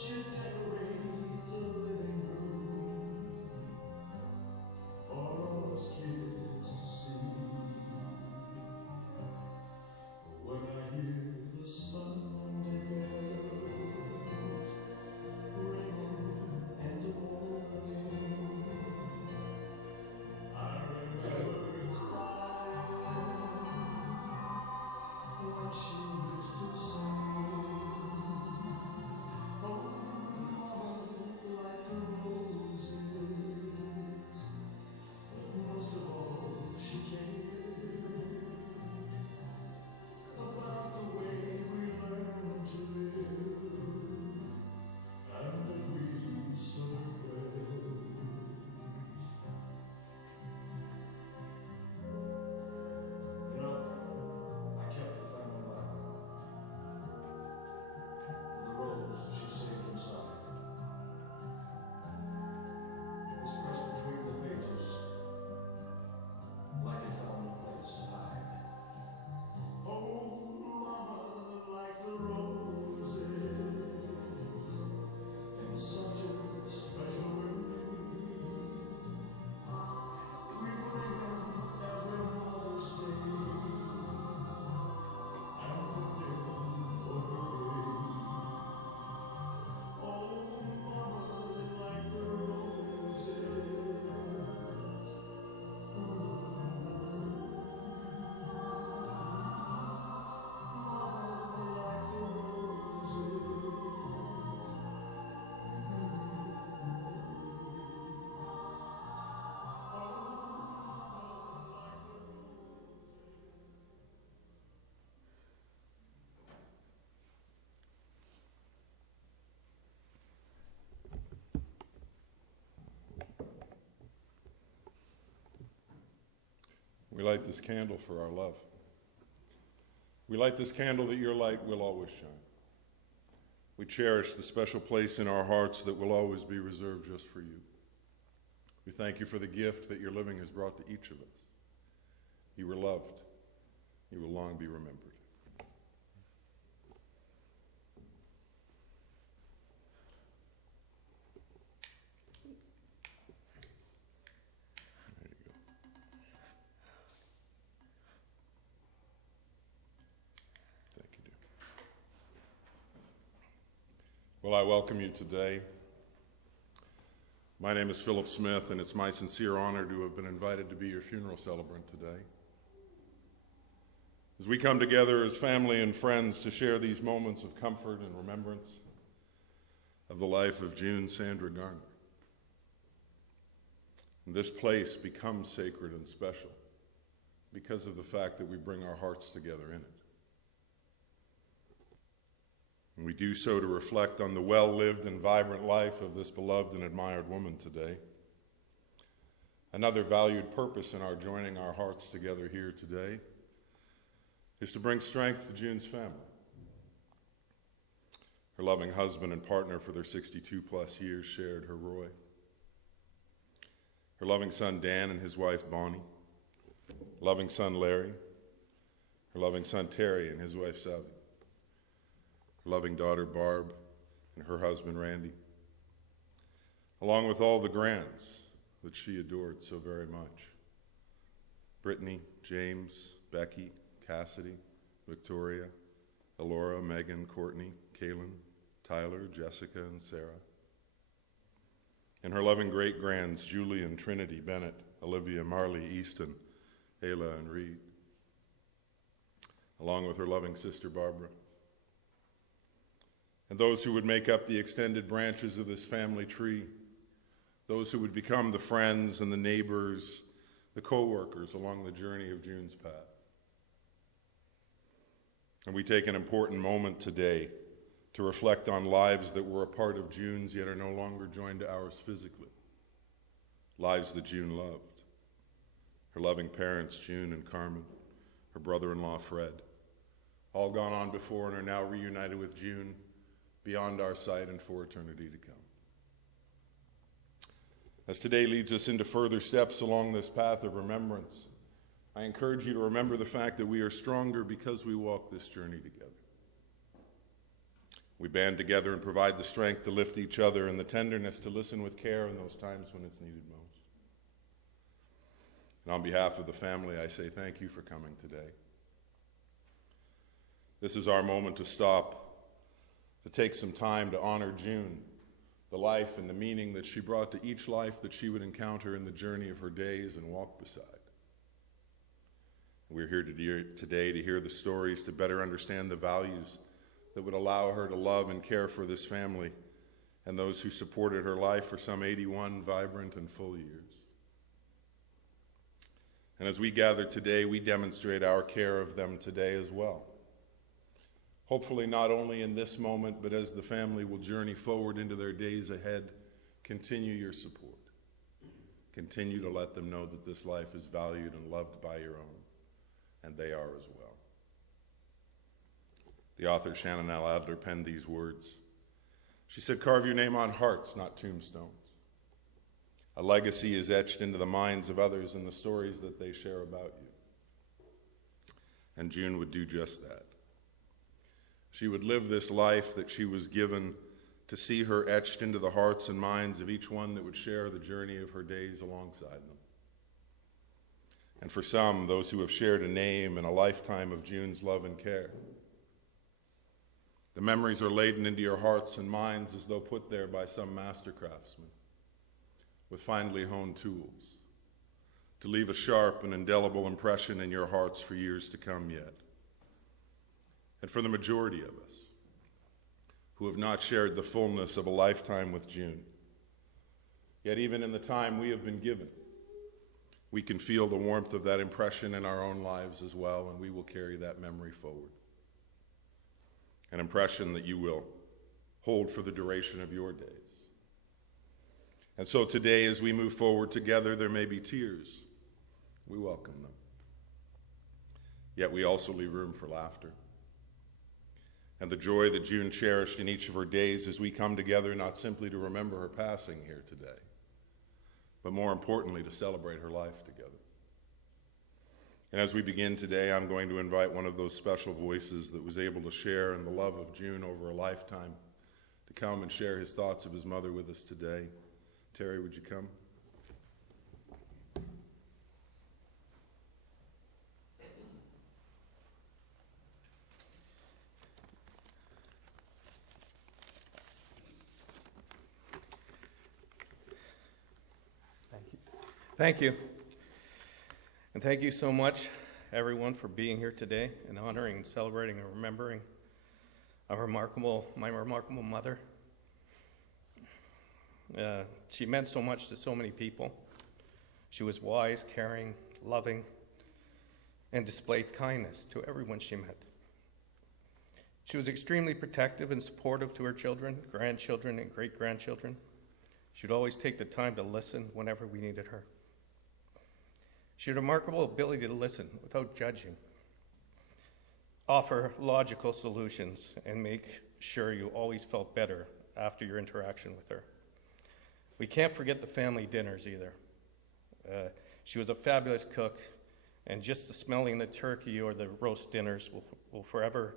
should decorate the living room for all us kids to see. When I hear the Sunday bells ringing in the morning, I remember crying when she used to sing, "Oh, Mama, like the roses." But most of all, she cared about the way we learn to live and that we celebrate. You know, I kept the family Bible, the rose she saved inside. It's pressed between the pages, like it found a place to hide. Oh, Mama, like the roses in such a special way. We bring them every Mother's Day and put them away. Oh, Mama, like the roses. We light this candle for our love. We light this candle that your light will always shine. We cherish the special place in our hearts that will always be reserved just for you. We thank you for the gift that your living has brought to each of us. You were loved. You will long be remembered. There you go. Thank you, dear. Well, I welcome you today. My name is Philip Smith, and it's my sincere honor to have been invited to be your funeral celebrant today. As we come together as family and friends to share these moments of comfort and remembrance of the life of June Sandra Garner. And this place becomes sacred and special because of the fact that we bring our hearts together in it. And we do so to reflect on the well-lived and vibrant life of this beloved and admired woman today. Another valued purpose in our joining our hearts together here today is to bring strength to June's family. Her loving husband and partner for their 62-plus years shared her Roy. Her loving son Dan and his wife Bonnie. Loving son Larry. Her loving son Terry and his wife Sally. Her loving daughter Barb and her husband Randy. Along with all the grands that she adored so very much. Brittany, James, Becky, Cassidy, Victoria, Elora, Megan, Courtney, Kaylin, Tyler, Jessica, and Sarah. And her loving great-grands, Julie and Trinity, Bennett, Olivia, Marley, Easton, Ayla, and Reed. Along with her loving sister, Barbara. And those who would make up the extended branches of this family tree, those who would become the friends and the neighbors, the co-workers along the journey of June's path. And we take an important moment today to reflect on lives that were a part of June's yet are no longer joined to ours physically. Lives that June loved. Her loving parents, June and Carmen, her brother-in-law, Fred, all gone on before and are now reunited with June beyond our sight and for eternity to come. As today leads us into further steps along this path of remembrance, I encourage you to remember the fact that we are stronger because we walk this journey together. We band together and provide the strength to lift each other and the tenderness to listen with care in those times when it's needed most. And on behalf of the family, I say thank you for coming today. This is our moment to stop, to take some time to honor June, the life and the meaning that she brought to each life that she would encounter in the journey of her days and walk beside. We're here today to hear the stories, to better understand the values that would allow her to love and care for this family and those who supported her life for some 81 vibrant and full years. And as we gather today, we demonstrate our care of them today as well. Hopefully not only in this moment, but as the family will journey forward into their days ahead, continue your support. Continue to let them know that this life is valued and loved by your own, and they are as well. The author Shannon L. Adler penned these words. She said, "Carve your name on hearts, not tombstones. A legacy is etched into the minds of others in the stories that they share about you." And June would do just that. She would live this life that she was given to see her etched into the hearts and minds of each one that would share the journey of her days alongside them. And for some, those who have shared a name and a lifetime of June's love and care, the memories are laden into your hearts and minds as though put there by some master craftsman with finely honed tools to leave a sharp and indelible impression in your hearts for years to come yet. And for the majority of us who have not shared the fullness of a lifetime with June, yet even in the time we have been given, we can feel the warmth of that impression in our own lives as well, and we will carry that memory forward. An impression that you will hold for the duration of your days. And so today, as we move forward together, there may be tears. We welcome them. Yet we also leave room for laughter. And the joy that June cherished in each of her days as we come together not simply to remember her passing here today, but more importantly, to celebrate her life together. And as we begin today, I'm going to invite one of those special voices that was able to share in the love of June over a lifetime to come and share his thoughts of his mother with us today. Terry, would you come? Thank you. And thank you so much, everyone, for being here today and honoring and celebrating and remembering my remarkable mother. She meant so much to so many people. She was wise, caring, loving, and displayed kindness to everyone she met. She was extremely protective and supportive to her children, grandchildren, and great-grandchildren. She would always take the time to listen whenever we needed her. She had a remarkable ability to listen without judging, offer logical solutions, and make sure you always felt better after your interaction with her. We can't forget the family dinners either. She was a fabulous cook, and just the smelling the turkey or the roast dinners will forever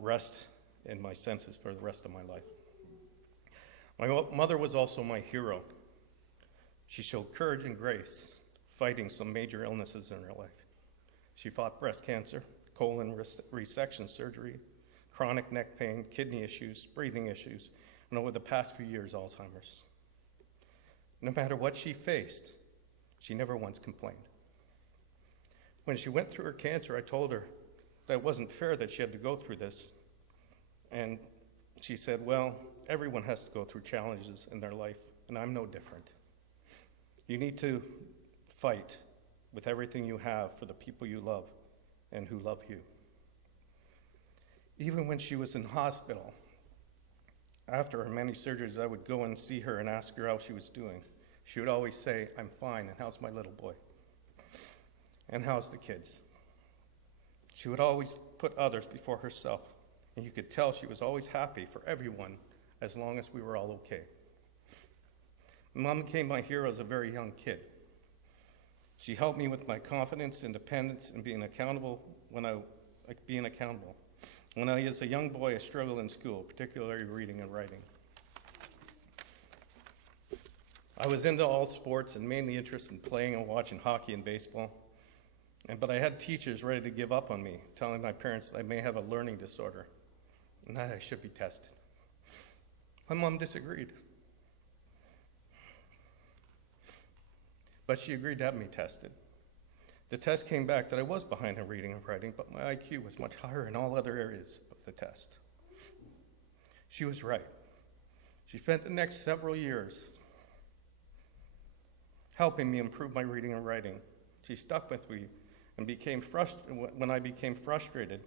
rest in my senses for the rest of my life. My mother was also my hero. She showed courage and grace, fighting some major illnesses in her life. She fought breast cancer, colon resection surgery, chronic neck pain, kidney issues, breathing issues, and over the past few years, Alzheimer's. No matter what she faced, she never once complained. When she went through her cancer, I told her that it wasn't fair that she had to go through this. And she said, well, everyone has to go through challenges in their life, and I'm no different. You need to fight with everything you have for the people you love and who love you. Even when she was in hospital, after her many surgeries, I would go and see her and ask her how she was doing. She would always say, I'm fine, and how's my little boy? And how's the kids? She would always put others before herself, and you could tell she was always happy for everyone as long as we were all okay. Mom became my hero as a very young kid. She helped me with my confidence, independence, and being accountable. When I was a young boy, I struggled in school, particularly reading and writing. I was into all sports and mainly interested in playing and watching hockey and baseball. But I had teachers ready to give up on me, telling my parents that I may have a learning disorder and that I should be tested. My mom disagreed. But she agreed to have me tested. The test came back that I was behind in reading and writing, but my IQ was much higher in all other areas of the test. She was right. She spent the next several years helping me improve my reading and writing. She stuck with me and became when I became frustrated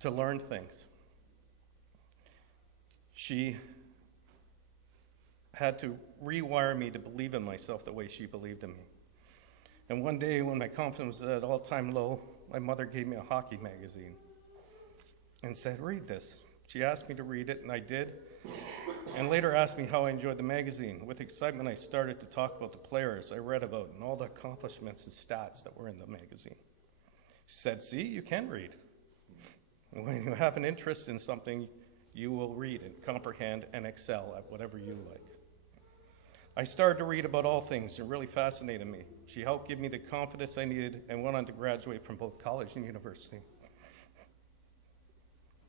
to learn things. She had to rewire me to believe in myself the way she believed in me. And one day when my confidence was at all-time low, my mother gave me a hockey magazine and said, "Read this." She asked me to read it, and I did, and later asked me how I enjoyed the magazine. With excitement, I started to talk about the players I read about and all the accomplishments and stats that were in the magazine. She said, "See, you can read. And when you have an interest in something, you will read and comprehend and excel at whatever you like." I started to read about all things. It really fascinated me. She helped give me the confidence I needed and went on to graduate from both college and university.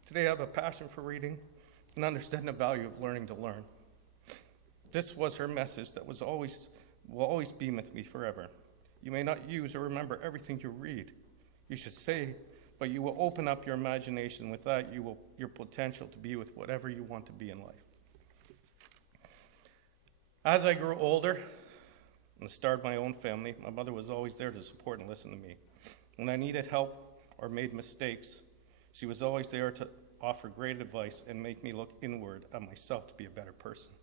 Today I have a passion for reading and understand the value of learning to learn. This was her message that will always be with me forever. You may not use or remember everything you read. You should say, but you will open up your imagination. With that, your potential to be with whatever you want to be in life. As I grew older and started my own family, my mother was always there to support and listen to me. When I needed help or made mistakes, she was always there to offer great advice and make me look inward at myself to be a better person.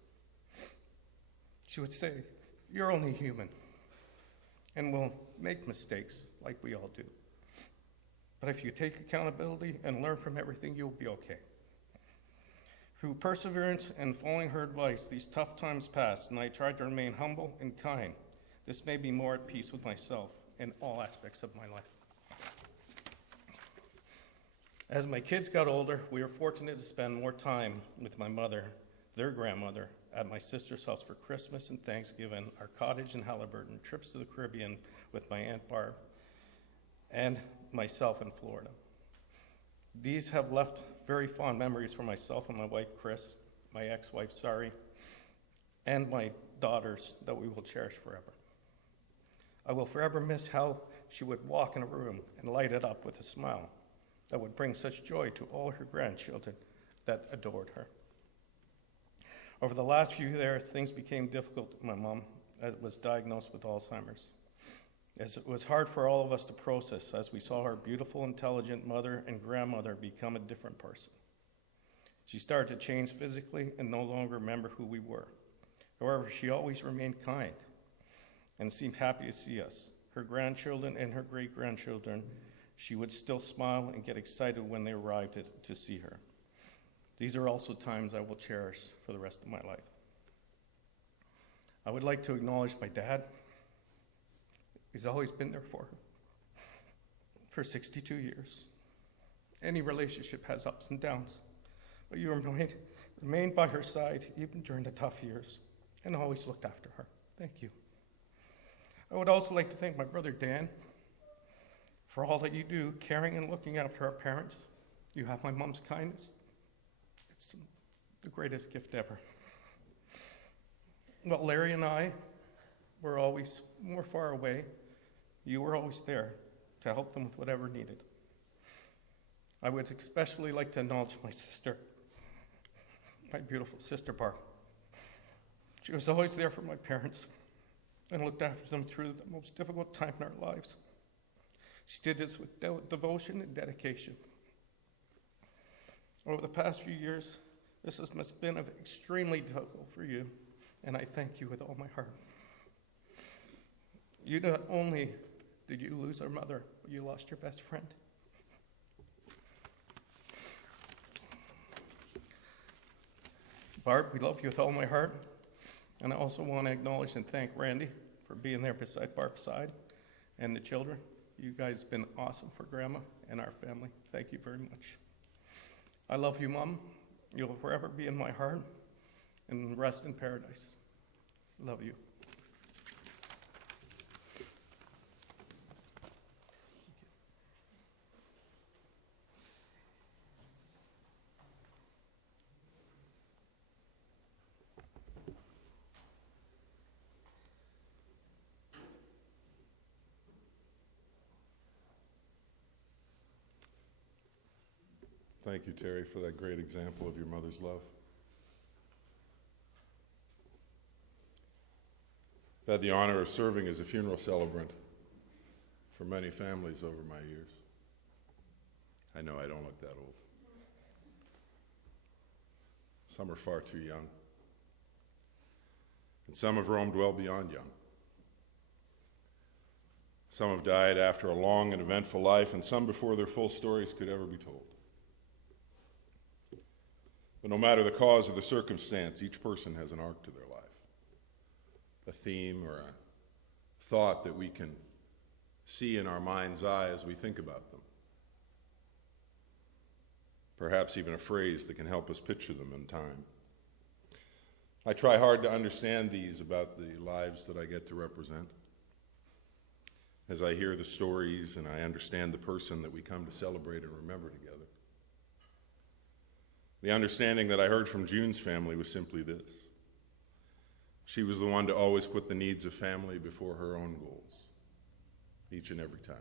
She would say, "You're only human and will make mistakes like we all do. But if you take accountability and learn from everything, you'll be okay." Through perseverance and following her advice, these tough times passed, and I tried to remain humble and kind. This made me more at peace with myself in all aspects of my life. As my kids got older, we were fortunate to spend more time with my mother, their grandmother, at my sister's house for Christmas and Thanksgiving, our cottage in Halliburton, trips to the Caribbean with my Aunt Barb, and myself in Florida. These have left very fond memories for myself and my wife, Chris, my ex-wife, Sari, and my daughters that we will cherish forever. I will forever miss how she would walk in a room and light it up with a smile that would bring such joy to all her grandchildren that adored her. Over the last few years, things became difficult with my mom as was diagnosed with Alzheimer's. As it was hard for all of us to process as we saw her beautiful, intelligent mother and grandmother become a different person. She started to change physically and no longer remember who we were. However, she always remained kind and seemed happy to see us. Her grandchildren and her great-grandchildren, she would still smile and get excited when they arrived to see her. These are also times I will cherish for the rest of my life. I would like to acknowledge my dad. He's always been there for her for 62 years. Any relationship has ups and downs, but you remained by her side even during the tough years and always looked after her. Thank you. I would also like to thank my brother Dan for all that you do, caring and looking after our parents. You have my mom's kindness. It's the greatest gift ever. Well, Larry and I were always more far away. You were always there to help them with whatever needed. I would especially like to acknowledge my sister, my beautiful sister Barb. She was always there for my parents and looked after them through the most difficult time in our lives. She did this with devotion and dedication. Over the past few years, this has been extremely difficult for you, and I thank you with all my heart. You not only did you lose our mother, but you lost your best friend. Barb, we love you with all my heart, and I also want to acknowledge and thank Randy for being there beside Barb's side and the children. You guys have been awesome for Grandma and our family. Thank you very much. I love you, Mom. You'll forever be in my heart and rest in paradise. Love you. Thank you, Terry, for that great example of your mother's love. I've had the honor of serving as a funeral celebrant for many families over my years. I know I don't look that old. Some are far too young. And some have roamed well beyond young. Some have died after a long and eventful life, and some before their full stories could ever be told. But no matter the cause or the circumstance, each person has an arc to their life, a theme or a thought that we can see in our mind's eye as we think about them. Perhaps even a phrase that can help us picture them in time. I try hard to understand these about the lives that I get to represent. As I hear the stories and I understand the person that we come to celebrate and remember together. The understanding that I heard from June's family was simply this. She was the one to always put the needs of family before her own goals, each and every time.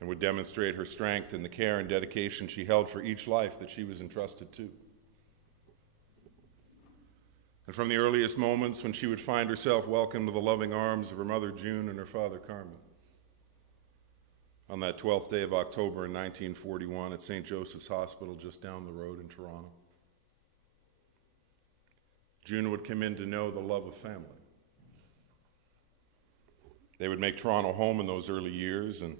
And would demonstrate her strength in the care and dedication she held for each life that she was entrusted to. And from the earliest moments when she would find herself welcomed to the loving arms of her mother June and her father Carmen. On that 12th day of October in 1941 at St. Joseph's Hospital just down the road in Toronto. June would come in to know the love of family. They would make Toronto home in those early years, and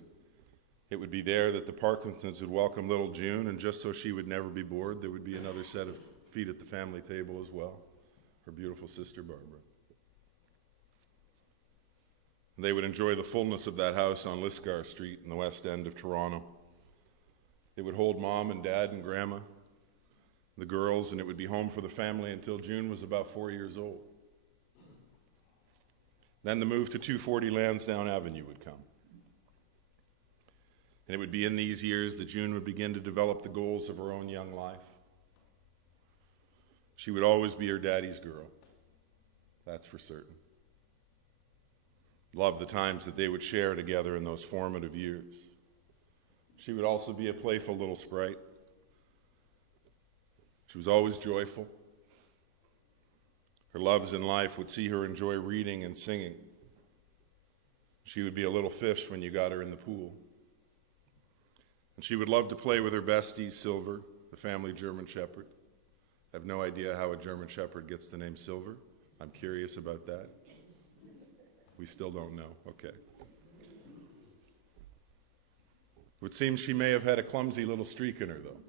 it would be there that the Parkinsons would welcome little June, and just so she would never be bored, there would be another set of feet at the family table as well, her beautiful sister Barbara. They would enjoy the fullness of that house on Lisgar Street in the west end of Toronto. It would hold Mom and Dad and Grandma, the girls, and it would be home for the family until June was about 4 years old. Then the move to 240 Lansdowne Avenue would come. And it would be in these years that June would begin to develop the goals of her own young life. She would always be her daddy's girl, that's for certain. Loved the times that they would share together in those formative years. She would also be a playful little sprite. She was always joyful. Her loves in life would see her enjoy reading and singing. She would be a little fish when you got her in the pool. And she would love to play with her bestie, Silver, the family German Shepherd. I have no idea how a German Shepherd gets the name Silver. I'm curious about that. We still don't know. Okay. It would seem she may have had a clumsy little streak in her, though.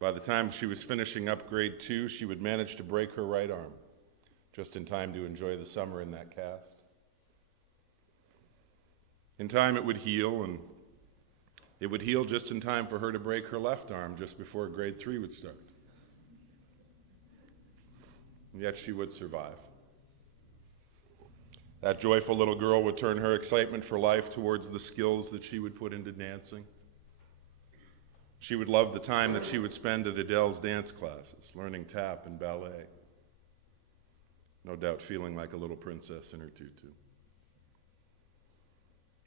By the time she was finishing up grade 2, she would manage to break her right arm, just in time to enjoy the summer in that cast. In time, it would heal, and it would heal just in time for her to break her left arm just before grade 3 would start. And yet she would survive. That joyful little girl would turn her excitement for life towards the skills that she would put into dancing. She would love the time that she would spend at Adele's dance classes, learning tap and ballet. No doubt feeling like a little princess in her tutu.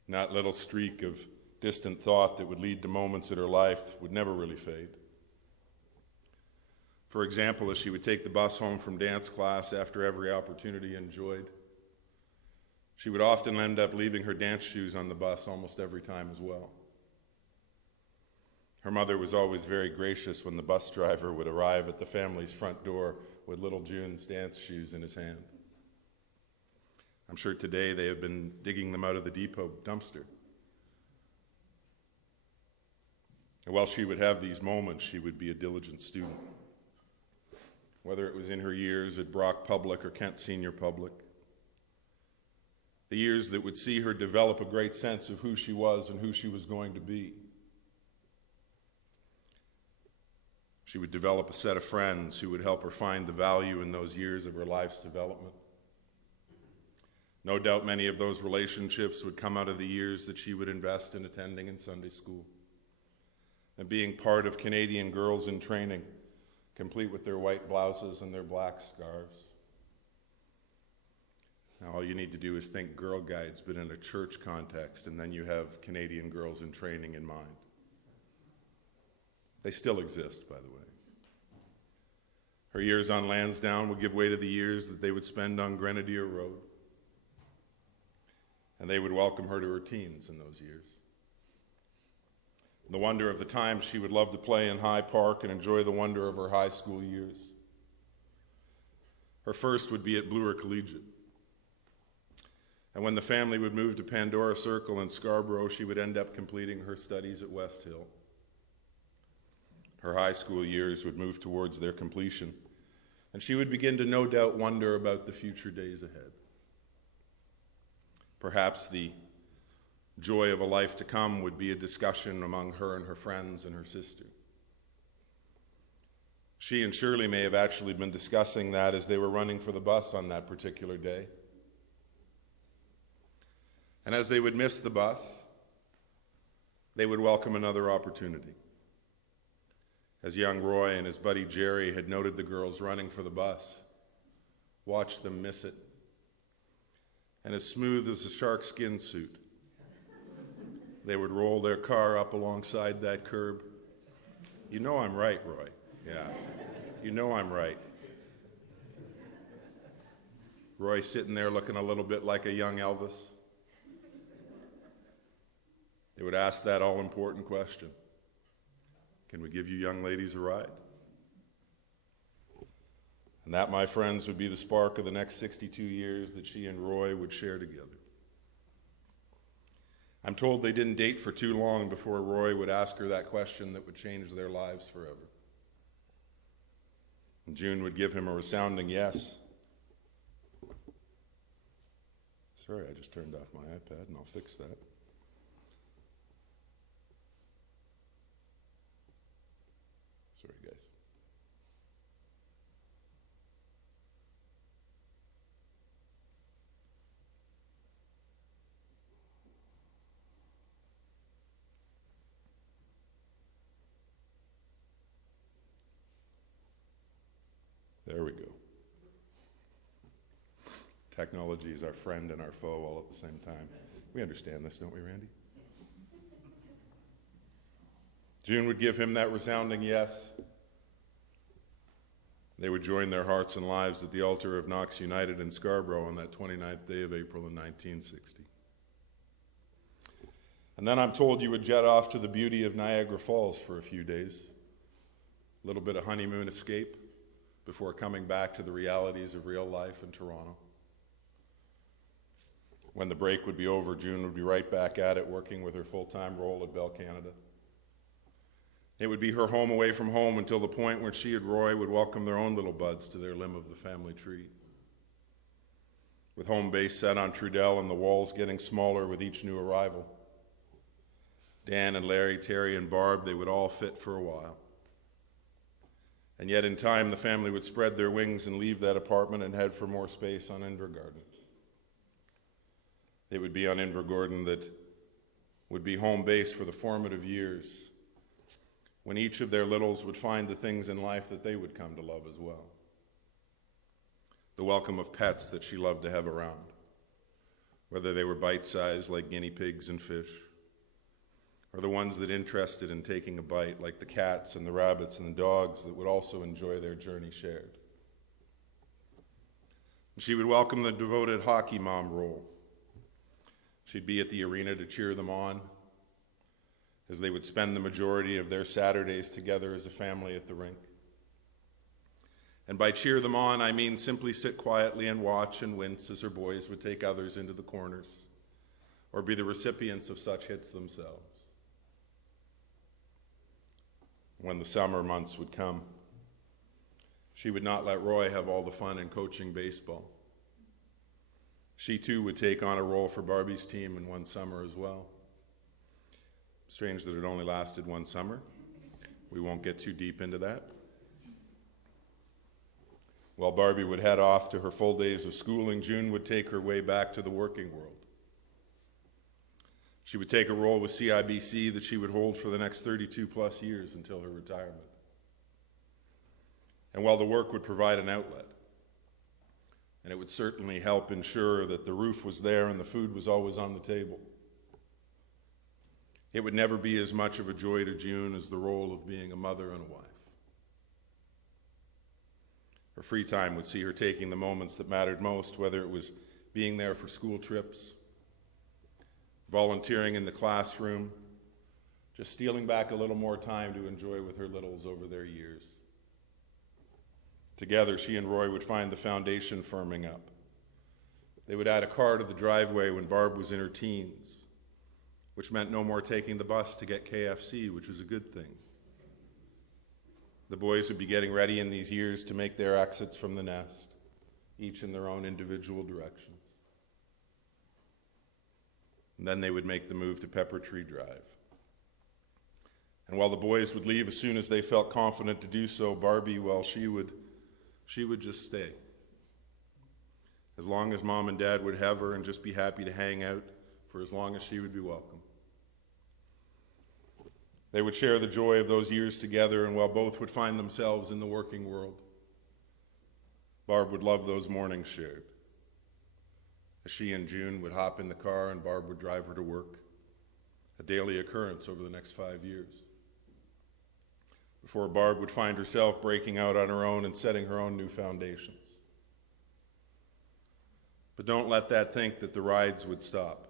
And that little streak of distant thought that would lead to moments in her life would never really fade. For example, as she would take the bus home from dance class after every opportunity enjoyed, she would often end up leaving her dance shoes on the bus almost every time as well. Her mother was always very gracious when the bus driver would arrive at the family's front door with little June's dance shoes in his hand. I'm sure today they have been digging them out of the depot dumpster. And while she would have these moments, she would be a diligent student. Whether it was in her years at Brock Public or Kent Senior Public, the years that would see her develop a great sense of who she was and who she was going to be. She would develop a set of friends who would help her find the value in those years of her life's development. No doubt many of those relationships would come out of the years that she would invest in attending in Sunday school and being part of Canadian Girls in Training, complete with their white blouses and their black scarves. Now, all you need to do is think Girl Guides, but in a church context, and then you have Canadian Girls in Training in mind. They still exist, by the way. Her years on Lansdowne would give way to the years that they would spend on Grenadier Road. And they would welcome her to her teens in those years. The wonder of the times she would love to play in High Park and enjoy the wonder of her high school years. Her first would be at Bloor Collegiate. And when the family would move to Pandora Circle in Scarborough, she would end up completing her studies at West Hill. Her high school years would move towards their completion, and she would begin to no doubt wonder about the future days ahead. Perhaps the joy of a life to come would be a discussion among her and her friends and her sister. She and Shirley may have actually been discussing that as they were running for the bus on that particular day. And as they would miss the bus, they would welcome another opportunity. As young Roy and his buddy Jerry had noted the girls running for the bus, watched them miss it, and as smooth as a shark skin suit, they would roll their car up alongside that curb. You know I'm right, Roy. Yeah, you know I'm right. Roy sitting there looking a little bit like a young Elvis. They would ask that all-important question. Can we give you young ladies a ride? And that, my friends, would be the spark of the next 62 years that she and Roy would share together. I'm told they didn't date for too long before Roy would ask her that question that would change their lives forever. And June would give him a resounding yes. Sorry, I just turned off my iPad, and I'll fix that. Sorry, guys. There we go. Technology is our friend and our foe all at the same time. We understand this, don't we, Randy? June would give him that resounding yes. They would join their hearts and lives at the altar of Knox United in Scarborough on that 29th day of April in 1960. And then I'm told you would jet off to the beauty of Niagara Falls for a few days. A little bit of honeymoon escape before coming back to the realities of real life in Toronto. When the break would be over, June would be right back at it, working with her full-time role at Bell Canada. It would be her home away from home until the point where she and Roy would welcome their own little buds to their limb of the family tree. With home base set on Trudel and the walls getting smaller with each new arrival. Dan and Larry, Terry and Barb, they would all fit for a while. And yet in time, the family would spread their wings and leave that apartment and head for more space on Invergarden. It would be on Invergordon that would be home base for the formative years, when each of their littles would find the things in life that they would come to love as well. The welcome of pets that she loved to have around, whether they were bite-sized like guinea pigs and fish, or the ones that interested in taking a bite, like the cats and the rabbits and the dogs that would also enjoy their journey shared. And she would welcome the devoted hockey mom role. She'd be at the arena to cheer them on, as they would spend the majority of their Saturdays together as a family at the rink. And by cheer them on, I mean simply sit quietly and watch and wince as her boys would take others into the corners, or be the recipients of such hits themselves. When the summer months would come, she would not let Roy have all the fun in coaching baseball. She too would take on a role for Barbie's team in one summer as well. Strange that it only lasted one summer. We won't get too deep into that. While Barbie would head off to her full days of schooling, June would take her way back to the working world. She would take a role with CIBC that she would hold for the next 32 plus years until her retirement. And while the work would provide an outlet, and it would certainly help ensure that the roof was there and the food was always on the table, it would never be as much of a joy to June as the role of being a mother and a wife. Her free time would see her taking the moments that mattered most, whether it was being there for school trips, volunteering in the classroom, just stealing back a little more time to enjoy with her littles over their years. Together, she and Roy would find the foundation firming up. They would add a car to the driveway when Barb was in her teens, which meant no more taking the bus to get KFC, which was a good thing. The boys would be getting ready in these years to make their exits from the nest, each in their own individual directions. And then they would make the move to Pepper Tree Drive. And while the boys would leave as soon as they felt confident to do so, Barbie, well, she would just stay. As long as Mom and Dad would have her and just be happy to hang out for as long as she would be welcome. They would share the joy of those years together, and while both would find themselves in the working world, Barb would love those mornings shared. As she and June would hop in the car and Barb would drive her to work, a daily occurrence over the next 5 years. Before Barb would find herself breaking out on her own and setting her own new foundations. But don't let that think that the rides would stop.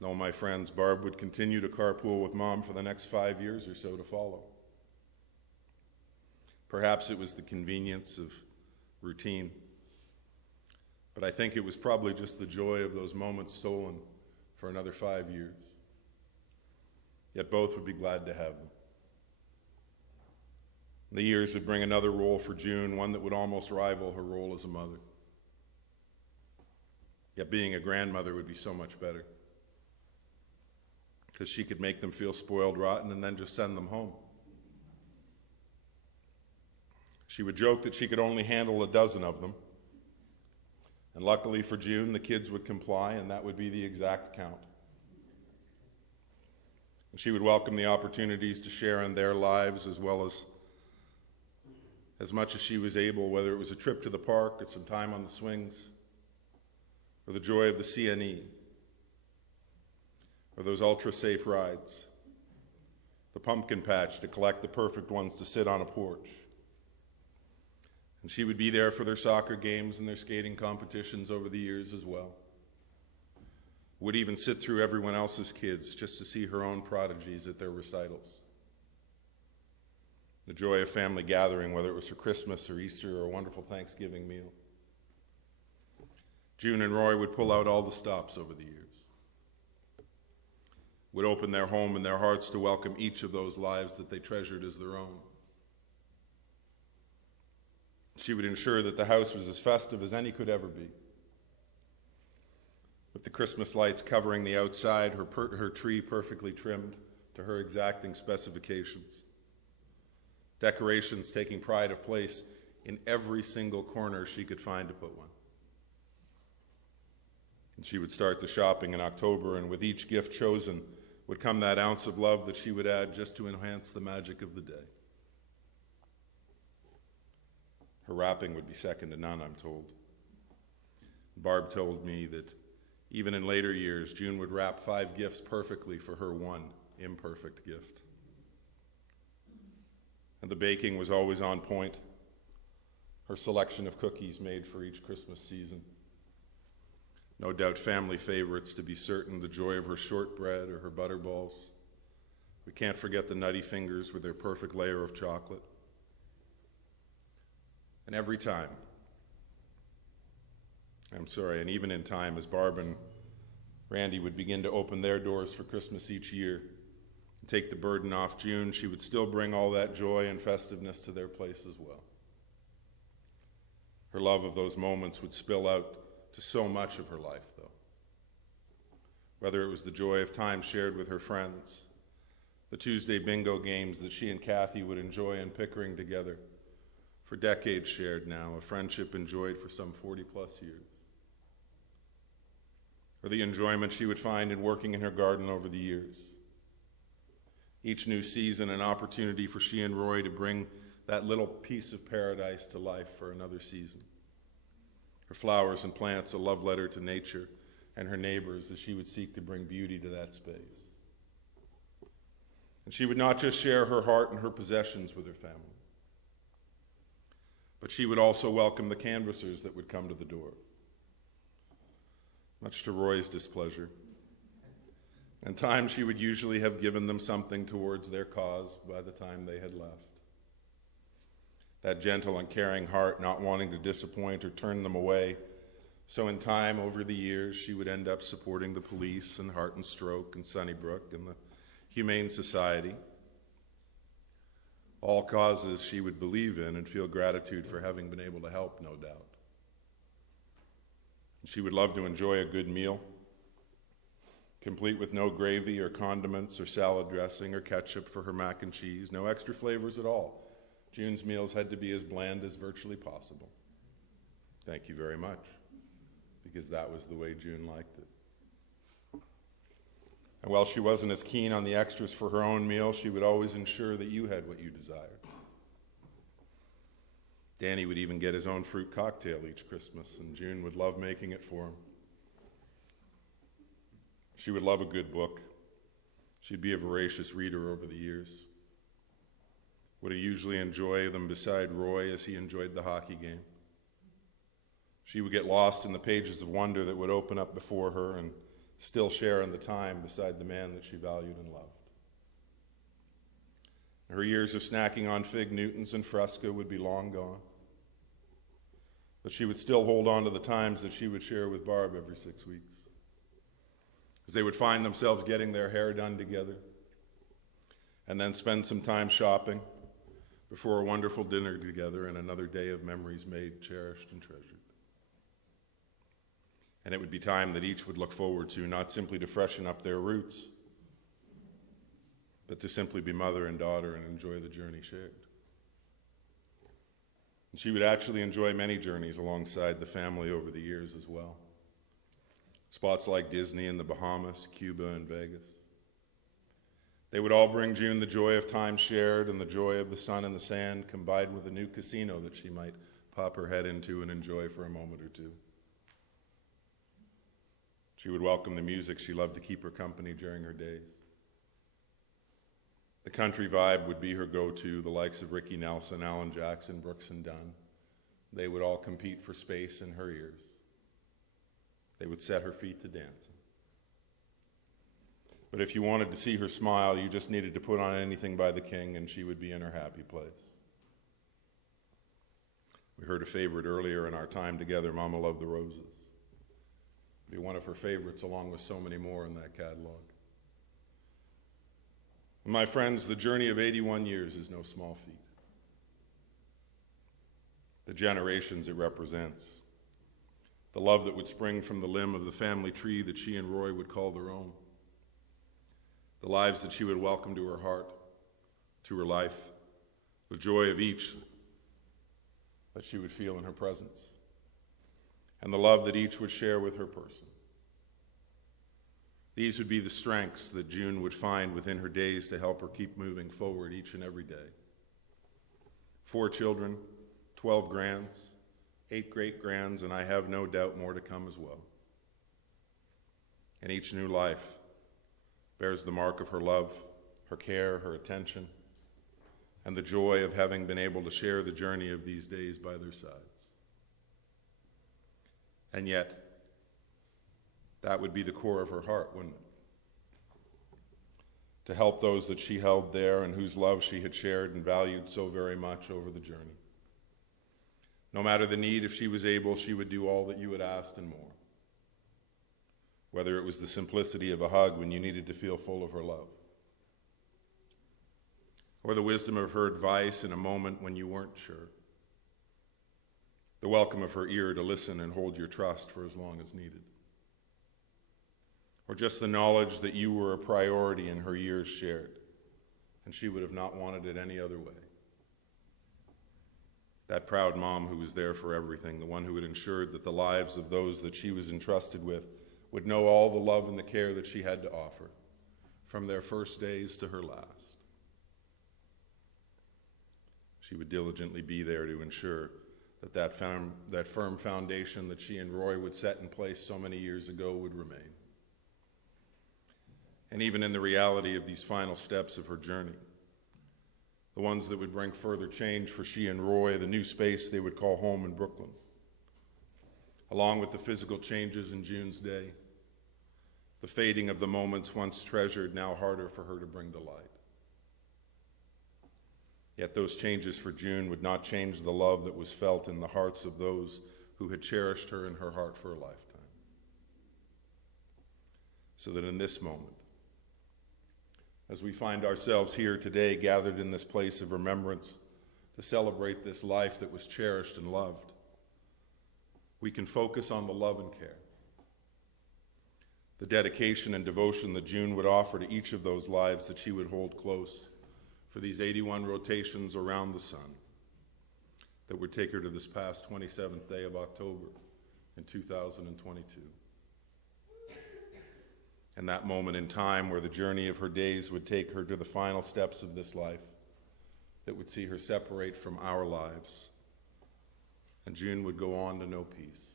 No, my friends, Barb would continue to carpool with Mom for the next 5 years or so to follow. Perhaps it was the convenience of routine, but I think it was probably just the joy of those moments stolen for another 5 years. Yet both would be glad to have them. The years would bring another role for June, one that would almost rival her role as a mother. Yet being a grandmother would be so much better, because she could make them feel spoiled rotten and then just send them home. She would joke that she could only handle a dozen of them. And luckily for June, the kids would comply, and that would be the exact count. And she would welcome the opportunities to share in their lives as much as she was able, whether it was a trip to the park or some time on the swings, or the joy of the CNE, or those ultra-safe rides, the pumpkin patch to collect the perfect ones to sit on a porch. And she would be there for their soccer games and their skating competitions over the years as well. Would even sit through everyone else's kids just to see her own prodigies at their recitals. The joy of family gathering, whether it was for Christmas or Easter or a wonderful Thanksgiving meal. June and Roy would pull out all the stops over the years. Would open their home and their hearts to welcome each of those lives that they treasured as their own. She would ensure that the house was as festive as any could ever be. With the Christmas lights covering the outside, her tree perfectly trimmed to her exacting specifications. Decorations taking pride of place in every single corner she could find to put one. And she would start the shopping in October, and with each gift chosen would come that ounce of love that she would add just to enhance the magic of the day. Her wrapping would be second to none, I'm told. Barb told me that even in later years, June would wrap 5 gifts perfectly for her one imperfect gift. And the baking was always on point. Her selection of cookies made for each Christmas season. No doubt family favorites, to be certain, the joy of her shortbread or her butterballs. We can't forget the nutty fingers with their perfect layer of chocolate. And every time, and even in time, as Barb and Randy would begin to open their doors for Christmas each year and take the burden off June, she would still bring all that joy and festiveness to their place as well. Her love of those moments would spill out to so much of her life, though. Whether it was the joy of time shared with her friends, the Tuesday bingo games that she and Kathy would enjoy in Pickering together, for decades shared now, a friendship enjoyed for some 40-plus years. Or the enjoyment she would find in working in her garden over the years. Each new season an opportunity for she and Roy to bring that little piece of paradise to life for another season. Her flowers and plants a love letter to nature and her neighbors as she would seek to bring beauty to that space. And she would not just share her heart and her possessions with her family, but she would also welcome the canvassers that would come to the door. Much to Roy's displeasure. In time, she would usually have given them something towards their cause by the time they had left. That gentle and caring heart not wanting to disappoint or turn them away. So in time, over the years, she would end up supporting the police and Heart and Stroke and Sunnybrook and the Humane Society. All causes she would believe in and feel gratitude for having been able to help, no doubt. She would love to enjoy a good meal, complete with no gravy or condiments or salad dressing or ketchup for her mac and cheese, no extra flavors at all. June's meals had to be as bland as virtually possible. Thank you very much, because that was the way June liked it. And while she wasn't as keen on the extras for her own meal, she would always ensure that you had what you desired. Danny would even get his own fruit cocktail each Christmas, and June would love making it for him. She would love a good book. She'd be a voracious reader over the years. Would usually enjoy them beside Roy as he enjoyed the hockey game. She would get lost in the pages of wonder that would open up before her and still share in the time beside the man that she valued and loved. Her years of snacking on fig Newtons and Fresca would be long gone. But she would still hold on to the times that she would share with Barb every 6 weeks. As they would find themselves getting their hair done together and then spend some time shopping before a wonderful dinner together and another day of memories made, cherished, and treasured. And it would be time that each would look forward to, not simply to freshen up their roots, but to simply be mother and daughter and enjoy the journey shared. And she would actually enjoy many journeys alongside the family over the years as well. Spots like Disney and the Bahamas, Cuba, and Vegas. They would all bring June the joy of time shared and the joy of the sun and the sand, combined with a new casino that she might pop her head into and enjoy for a moment or two. She would welcome the music she loved to keep her company during her days. The country vibe would be her go-to, the likes of Ricky Nelson, Alan Jackson, Brooks and Dunn. They would all compete for space in her ears. They would set her feet to dancing. But if you wanted to see her smile, you just needed to put on anything by the King and she would be in her happy place. We heard a favorite earlier in our time together, Mama Loved the Roses. It'd be one of her favorites along with so many more in that catalog. My friends, the journey of 81 years is no small feat. The generations it represents, the love that would spring from the limb of the family tree that she and Roy would call their own, the lives that she would welcome to her heart, to her life, the joy of each that she would feel in her presence, and the love that each would share with her person. These would be the strengths that June would find within her days to help her keep moving forward each and every day. 4 children, 12 grands, 8 great-grands, and I have no doubt more to come as well. And each new life bears the mark of her love, her care, her attention, and the joy of having been able to share the journey of these days by their sides. And yet, that would be the core of her heart, wouldn't it? To help those that she held there and whose love she had shared and valued so very much over the journey. No matter the need, if she was able, she would do all that you had asked and more. Whether it was the simplicity of a hug when you needed to feel full of her love, or the wisdom of her advice in a moment when you weren't sure, the welcome of her ear to listen and hold your trust for as long as needed, or just the knowledge that you were a priority in her years shared, and she would have not wanted it any other way. That proud mom who was there for everything, the one who had ensured that the lives of those that she was entrusted with would know all the love and the care that she had to offer, from their first days to her last. She would diligently be there to ensure that firm foundation that she and Roy would set in place so many years ago would remain. And even in the reality of these final steps of her journey, the ones that would bring further change for she and Roy, the new space they would call home in Brooklyn, along with the physical changes in June's day, the fading of the moments once treasured, now harder for her to bring to light. Yet those changes for June would not change the love that was felt in the hearts of those who had cherished her in her heart for a lifetime. So that in this moment, as we find ourselves here today, gathered in this place of remembrance to celebrate this life that was cherished and loved, we can focus on the love and care, the dedication and devotion that June would offer to each of those lives that she would hold close for these 81 rotations around the sun that would take her to this past 27th day of October in 2022. And that moment in time where the journey of her days would take her to the final steps of this life that would see her separate from our lives, and June would go on to know peace.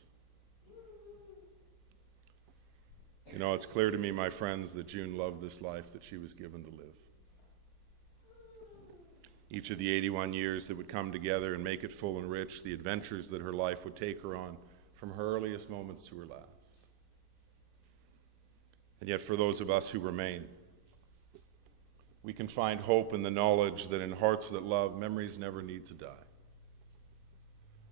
You know, it's clear to me, my friends, that June loved this life that she was given to live. Each of the 81 years that would come together and make it full and rich, the adventures that her life would take her on from her earliest moments to her last. And yet for those of us who remain, we can find hope in the knowledge that in hearts that love, memories never need to die.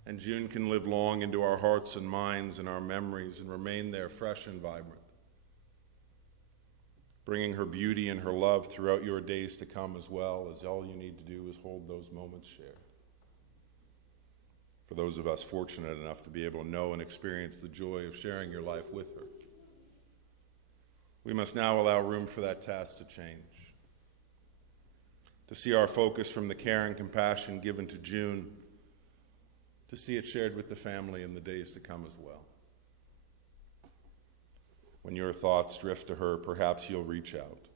And June can live long into our hearts and minds and our memories and remain there fresh and vibrant, bringing her beauty and her love throughout your days to come, as well as all you need to do is hold those moments shared. For those of us fortunate enough to be able to know and experience the joy of sharing your life with her, we must now allow room for that task to change, to see our focus from the care and compassion given to June, to see it shared with the family in the days to come as well. When your thoughts drift to her, perhaps you'll reach out.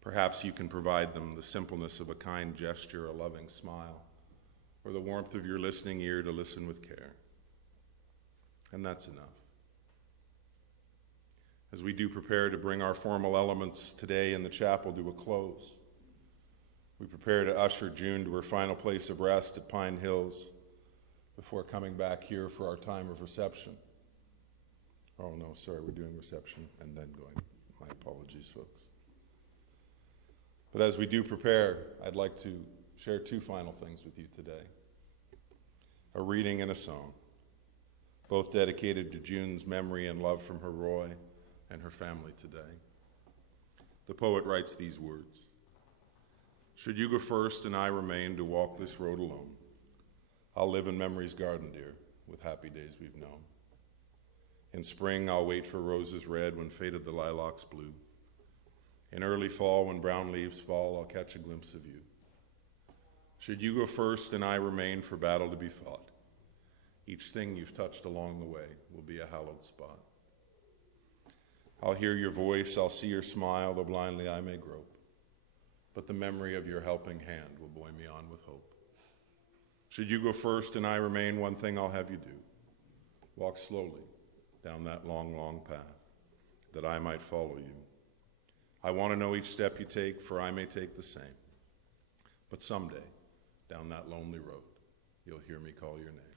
Perhaps you can provide them the simpleness of a kind gesture, a loving smile, or the warmth of your listening ear to listen with care. And that's enough. As we do prepare to bring our formal elements today in the chapel to a close, we prepare to usher June to her final place of rest at Pine Hills before coming back here for our time of reception. Oh no, sorry, we're doing reception and then going. My apologies, folks. But as we do prepare, I'd like to share two final things with you today. A reading and a song, both dedicated to June's memory and love from her Roy and her family today. The poet writes these words: "Should you go first and I remain to walk this road alone, I'll live in memory's garden, dear, with happy days we've known. In spring I'll wait for roses red when faded the lilacs blue. In early fall when brown leaves fall, I'll catch a glimpse of you. Should you go first and I remain for battle to be fought, each thing you've touched along the way will be a hallowed spot. I'll hear your voice, I'll see your smile, though blindly I may grope, but the memory of your helping hand will buoy me on with hope. Should you go first and I remain, one thing I'll have you do: walk slowly down that long, long path, that I might follow you. I want to know each step you take, for I may take the same. But someday, down that lonely road, you'll hear me call your name."